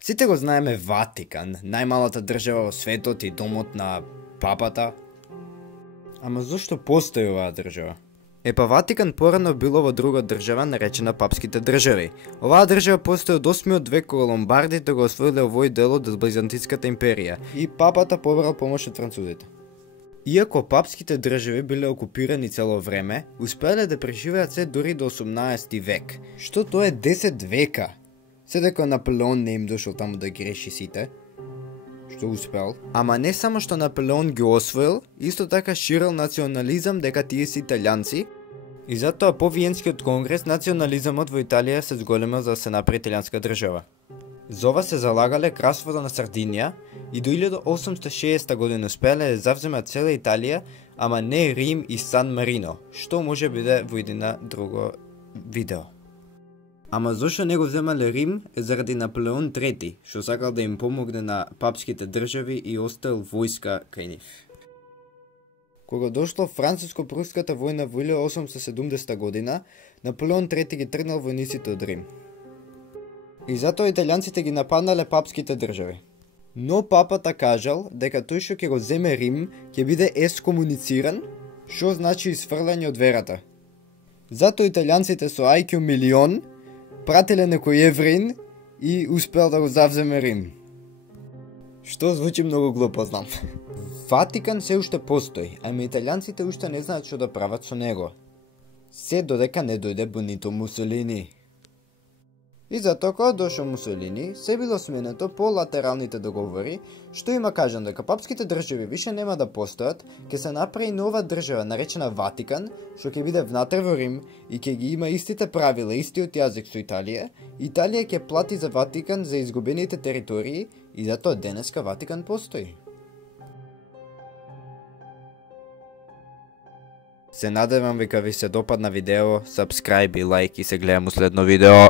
Сите го знаеме Ватикан, најмалата држава во светот и домот на папата. Ама зошто постои оваа држава? Ватикан порано било во друга држава наречена Папските држави. Оваа држава постои од 8 век кога ломбардите го освоиле овој дел од Византиската империја и папата побрал помош од французите. Иако папските држави биле окупирани цело време, успеале да преживеат се дури до 18 век, што тоа е 10 века. Се дека Наполеон не им дошол таму да ги реши сите, што успел. Ама не само што Наполеон ги освоил, исто така ширил национализам дека тие се италијанци, и затоа по Виенскиот конгрес национализамот во Италија се зголемил за да се направи италијанска држава. За ова се залагале кралството на Сардинија и до 1860 година успеале да завземат цела Италија, ама не Рим и Сан Марино, што може биде во едина друго видео. Ама зошто не го вземале Рим е заради Наполеон III, што сакал да им помогне на папските држави и оставил војска кај нив. Кога дошло француско-пруската војна во 1870 година, Наполеон III ги тргнал војниците од Рим. И затоа италијанците ги нападнале папските држави. Но папата кажал дека тој што ќе го земе Рим ќе биде ескомунициран, што значи изфрлање од верата. Затоа италијанците со IQ милион пратиле некој евреин и успел да го завземе Рим. Што звучи многу глупо, знам. Ватикан се уште постои, ама италијанците уште не знаат што да прават со него. Се додека не дојде Бенито Мусолини. И затоа кога дошол Мусолини, се било сменето по латералните договори, што има кажан дека папските држави више нема да постојат, ќе се направи нова држава наречена Ватикан, што ќе биде внатре во Рим и ќе ги има истите правила, истиот јазик со Италија. Италија ќе плати за Ватикан за изгубените територии и затоа денеска Ватикан постои. Се надевам дека ви се допадна видео, subscribe и лайк и се гледаме у следно видео.